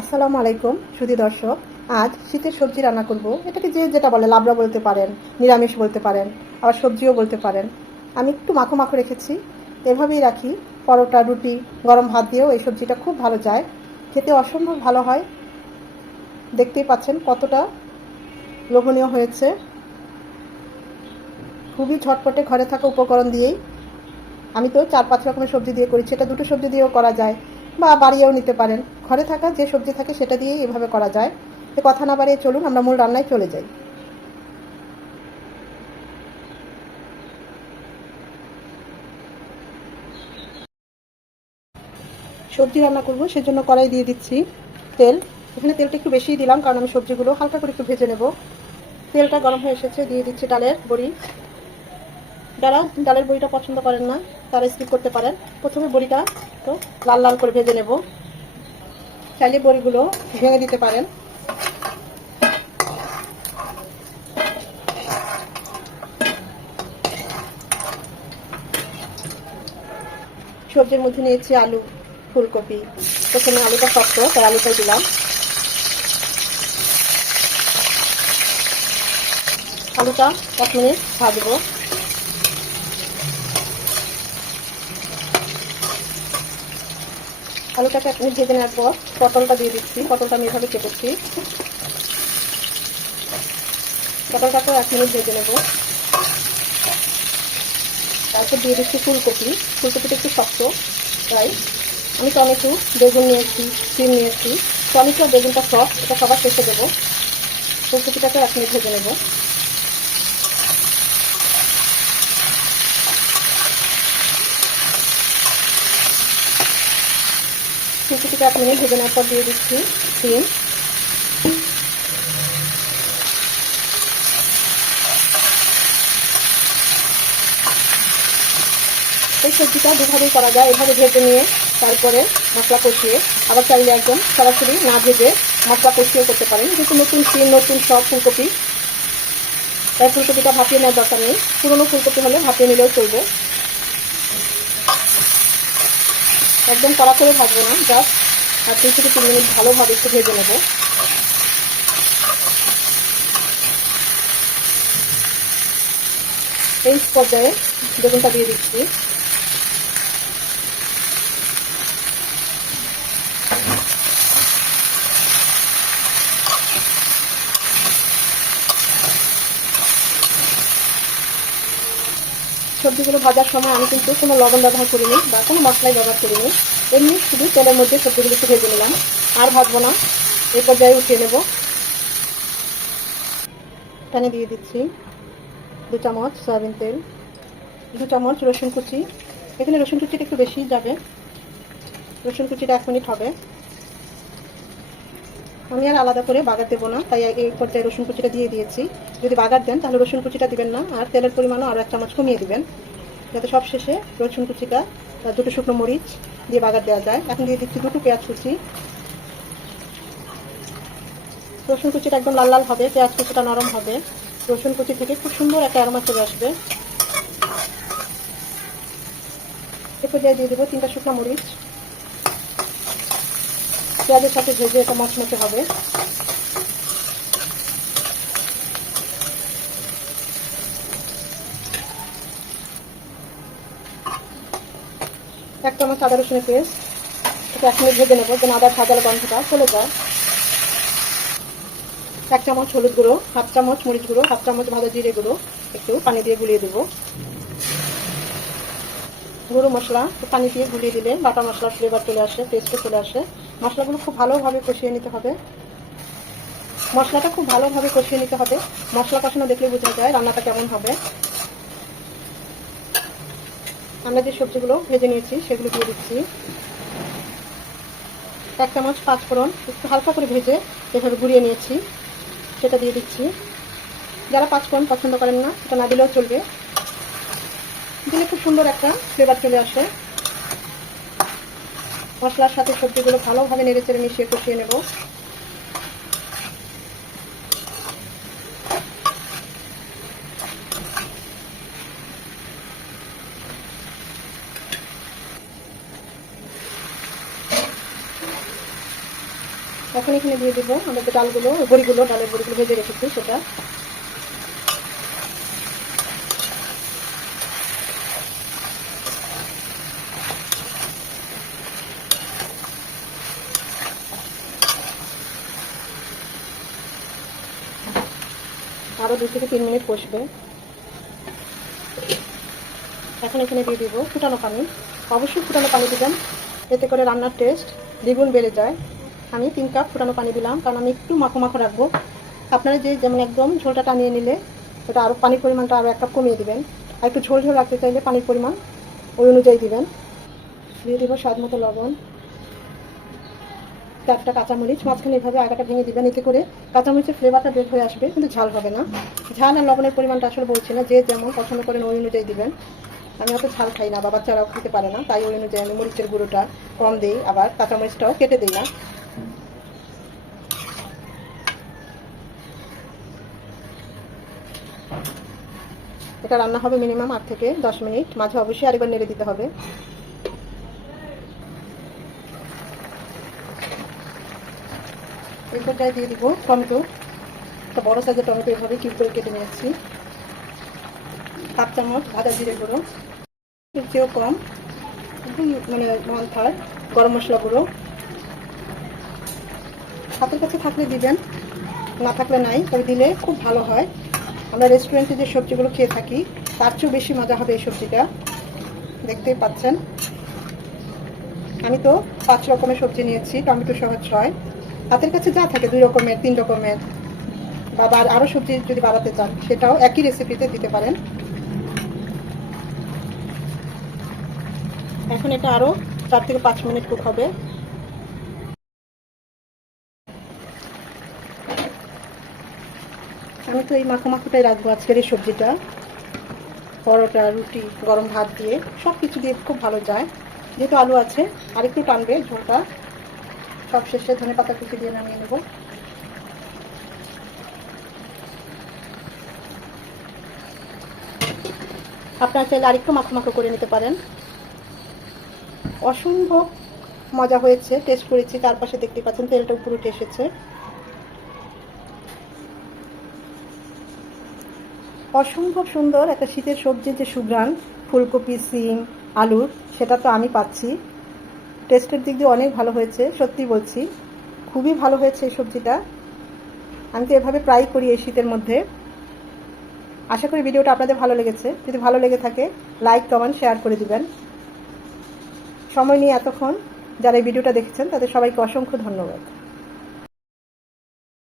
আসসালামু আলাইকুম, সুধী দর্শক। আজ শীতের সবজি রান্না করব। এটাকে যে যেটা বলে, লাবড়া বলতে পারেন, নিরামিষ বলতে পারেন, আবার সবজিও বলতে পারেন। আমি একটু মাখো মাখো রেখেছি। এভাবেই রাখি। পরোটা, রুটি, গরম ভাত দিয়েও এই সবজিটা খুব ভালো যায়। খেতে অসম্ভব ভালো হয়। দেখতেই পাচ্ছেন কতটা লোভনীয় হয়েছে। খুবই ঝটপটে ঘরে থাকা উপকরণ দিয়েই আমি তো চার পাঁচ রকমের সবজি দিয়ে করেছি এটা দুটো সবজি দিয়েও করা যায়। বা বাড়িয়েও নিতে পারেন। ঘরে থাকা যে সবজি থাকে সেটা দিয়েই এভাবে করা যায়। তো কথা না বাড়িয়ে চলুন, আমরা মূল রান্নায় চলে যাই। সবজি রান্না করব, সেজন্য কড়াই দিয়ে দিচ্ছি তেল। এখানে তেলটা একটু বেশিই দিলাম, কারণ আমি সবজিগুলো হালকা করে একটু ভেজে নেব। তেলটা গরম হয়ে এসেছে, দিয়ে দিচ্ছি ডালের বড়ি। যারা ডালের বড়িটা পছন্দ করেন না, তারা স্কিপ করতে পারেন। প্রথমে বড়িটা তো লাল লাল করে ভেজে নেব। চাইলে বড়িগুলো ভেঙে দিতে পারেন। সবজির মধ্যে নিয়েছি আলু, ফুলকপি। প্রথমে আলুটা শক্ত তাই আলুটা দিলাম। আলুটা এক মিনিট ভাজবো। আলুটাকে এক মিনিট ভেজে নেওয়ার পর পটলটা দিয়ে দিচ্ছি, পটলটা আমি এভাবে কেটেছি পটলটাকেও এক মিনিট ভেজে নেব। তারপর দিয়ে দিচ্ছি ফুলকপি। ফুলকপিটা একটু শক্ত, তাই। আমি টমেটো, বেগুন নিয়েছি, সিম নিয়েছি। টমেটো বেগুনটা সফট এটা সবার শেষে দেবো। ফুলকপিটাকে এক মিনিট ভেজে নেব। এক মিনিট ভেজে নেওয়ার পর দিয়ে দিচ্ছি। ডিম এই সবজিটা দুভাবেই করা যায়। এভাবে ভেজে নিয়ে তারপরে মশলা কষিয়ে আবার চাইলে একদম সরাসরি না ভেজে মশলা কষিয়ে করতে পারেন। যেহেতু নতুন সিম, নতুন সব ফুলকপি, তাই ফুলকপিটা ভাপিয়ে নেওয়ার দরকার নেই। পুরোনো ফুলকপি হলে ভাপিয়ে নিলেও চলবে। একদম কড়া করে ভাজবো না জাস্ট দুই থেকে তিন মিনিট ভালোভাবে একটু ভেজে নেব। এই পর্যায়ে বেগুনটা দিয়ে দিচ্ছি। সবজিগুলো ভাজার সময় আমি কিন্তু কোনো লবণ ব্যবহার করিনি বা কোনো মশলাই ব্যবহার করিনি। এমনি শুধু তেলের মধ্যে সবজিগুলো ভেজে নিলাম আর ভাজবো না। এই পর্যায়ে উঠিয়ে নেব। প্যানে দিয়ে দিচ্ছি দু চামচ সয়াবিন তেল, দু চামচ রসুন কুচি। এখানে রসুন কুচিটা একটু বেশি যাবে। রসুন কুচিটা এক মিনিট হবে। আমি আর আলাদা করে বাগার দেবো না। তাই এই পর্যায়ে রসুন কুচিটা দিয়ে দিয়েছি। যদি বাগার দেন, তাহলে রসুন কুচিটা দিবেন না। আর তেলের পরিমাণও আরও এক চামচ কমিয়ে দিবেন। যাতে সব শেষে রসুন কুচিটা দুটো শুকনো মরিচ দিয়ে বাগার দেওয়া যায়। এখন দিয়ে দিচ্ছি দুটো পেঁয়াজ কুচি। রসুন কুচিটা একদম লাল লাল হবে, পেঁয়াজ কুচিটা নরম হবে। রসুন কুচি থেকে খুব সুন্দর একটা অ্যারোমা চলে আসবে। এ পর্যায়ে দিয়ে দেবো তিনটা শুকনো মরিচ। পেঁয়াজের সাথে ভেজে এটা মচমচে হবে। এক চামচ আদা রসুনের পেস্ট, এটা এক মিনিট ভেজে নেব, যেন আদার ভাজার গন্ধটা চলে যায়। এক চামচ হলুদ গুঁড়ো, হাফ চামচ মরিচ গুঁড়ো, হাফ চামচ ভাজা জিরে গুঁড়ো, একটু পানি দিয়ে গুলিয়ে দেবো। গুঁড়ো মশলা পানি দিয়ে গুলিয়ে দিলে বাটা মশলার ফ্লেভার চলে আসে টেস্টও চলে আসে। মশলাগুলো খুব ভালোভাবে কষিয়ে নিতে হবে। মশলাটা খুব ভালোভাবে কষিয়ে নিতে হবে। মশলা কষানো দেখলে বোঝা যায় রান্নাটা কেমন হবে। আমরা যে সবজিগুলো ভেজে নিয়েছি, সেগুলো দিয়ে দিচ্ছি। এক চামচ পাঁচফোড়ন, একটু হালকা করে ভেজে এভাবে গুঁড়িয়ে নিয়েছি, সেটা দিয়ে দিচ্ছি। যারা পাঁচফোড়ন পছন্দ করেন না সেটা না দিলেও চলবে। দিলে খুব সুন্দর একটা ফ্লেভার চলে আসে। মশলার সাথে সবজিগুলো ভালোভাবে নেড়ে চেড়ে মিশিয়ে কষিয়ে নেব। এখন এখানে দিয়ে দেবো আমরা যে ডালগুলো, বড়িগুলো, ডালের বড়িগুলো ভেজে রেখেছি সেটা। আরও দু থেকে তিন মিনিট কষবে এখন এখানে দিয়ে দিব ফুটানো পানি। অবশ্যই ফুটানো পানি দিবেন, এতে করে রান্নার টেস্ট দ্বিগুণ বেড়ে যায়। আমি তিন কাপ ফুটানো পানি দিলাম, কারণ আমি একটু মাখো মাখো রাখব। আপনারা যে যেমন একদম ঝোলটা টানিয়ে নিলে ওটা আরও পানির পরিমাণটা আরও এক কাপ কমিয়ে দিবেন। আর একটু ঝোল ঝোল রাখতে চাইলে পানির পরিমাণ ওই অনুযায়ী দিবেন। দিয়ে দিব স্বাদ মতো লবণ। চারটা কাঁচামরিচ, মাঝখানে এভাবে আগাটা ভেঙে দিবেন এতে করে কাঁচামরিচের ফ্লেভারটা বের হয়ে আসবে, কিন্তু ঝাল হবে না। ঝাল আর লবণের পরিমাণটা আসলে বলছি না, যে যেমন পছন্দ করেন ওই অনুযায়ী দিবেন। আমি অত ঝাল খাই না, বা বাচ্চারাও খেতে পারে না, তাই ওই অনুযায়ী আমি মরিচের গুঁড়োটা কম দিই, আবার কাঁচামরিচটাও কেটে দিই না। এটা রান্না হবে মিনিমাম আট থেকে দশ মিনিট, মাঝে অবশ্যই আরেকবার নেড়ে দিতে হবে। এই পর্যায়ে দিয়ে দিব টমেটো। একটা বড় সাইজের টমেটো এভাবে কিউব করে কেটে নিয়েছি। হাফ চামচ ভাজা জিরে গুঁড়ো এর চেয়েও কম মানে ওয়ান গরম মশলা গুঁড়ো। হাতের কাছে থাকলে দিবেন, না থাকলে নাই, তবে দিলে খুব ভালো হয়। আমরা রেস্টুরেন্টে যে সবজিগুলো খেয়ে থাকি, তার চেয়েও বেশি মজা হবে এই সবজিটা। দেখতেই পাচ্ছেন। আমি তো পাঁচ রকমের সবজি নিয়েছি, টমেটো সহ ছয়। হাতের কাছে যা থাকে, দুই রকমের, তিন রকমের। বা আরও সবজি যদি বাড়াতে চান, সেটাও একই রেসিপিতে দিতে পারেন। এখন এটা আরও চার থেকে পাঁচ মিনিট কুক হবে। আমি তো এই মাখো মাখোটাই রাখব আজকের এই সবজিটা। পরোটা, রুটি, গরম ভাত দিয়ে সব কিছু দিয়ে খুব ভালো যায়। যেহেতু আলু আছে আর একটু টানবে ঝোলটা। সব শেষে ধনে পাতা কুচি দিয়ে নামিয়ে নেব। আপনারা চাইলে আরেকটু মাখো মাখো করে নিতে পারেন। অসম্ভব মজা হয়েছে টেস্ট করেছি তার পাশে দেখতে পাচ্ছেন, তেলটা উপরে উঠে এসেছে। অসম্ভব সুন্দর একটা শীতের সবজির যে সুঘ্রাণ, ফুলকপি, সিম আলুর সেটা তো আমি পাচ্ছি। টেস্টের দিক দিয়ে অনেক ভালো হয়েছে, সত্যি বলছি। খুবই ভালো হয়েছে এই সবজিটা। আমি তো এভাবে প্রায় করি এই শীতের মধ্যে। আশা করি ভিডিওটা আপনাদের ভালো লেগেছে। যদি ভালো লেগে থাকে লাইক কমেন্ট শেয়ার করে দিবেন। সময় নিয়ে এতক্ষণ যারা এই ভিডিওটা দেখেছেন, তাদের সবাইকে অসংখ্য ধন্যবাদ।